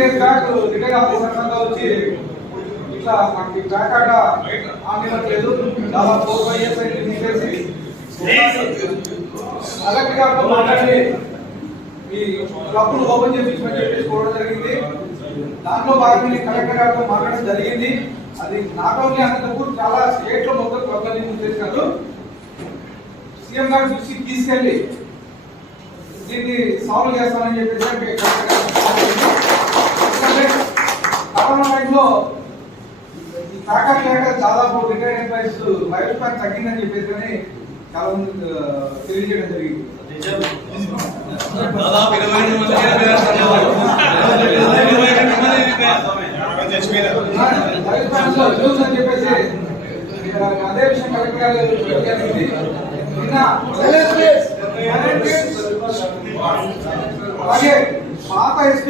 Days back retire officer అంతా వచ్చి ఇట్లా మనకి ప్యాకాట ఆమెలేదు దాదాపు 4-5 years అయింది తీసేసి కలెక్టర్ గారితో మాట్లాడి ఈ క్లబ్ను ఓపెన్ చేయించమని చెప్పేసి కోరడం జరిగింది. దాంట్లో భాగంగా కలెక్టర్ గారితో మాట్లాడడం జరిగింది. అది నాట్ ఓన్లీ అనంతపూర్, చాలా స్టేట్ లో మొత్తం క్లబ్లని మూసేసినారు. సీఎం గారు చూసి తీసుకెళ్ళి దీన్ని సాల్వ్ చేస్తామని చెప్పేసి కరోనా టైంలో ఈ ప్యాకెట్ లేక దాదాపు రిటైర్డ్ ఎంప్లాయీస్ లైఫ్ స్పాన్ తగ్గిందని చెప్పేసి కానీ చాలా మంది తెలియజేయడం జరిగింది. చెప్పేసి అదే విషయం కలెక్టర్ గారు అలాగే పాత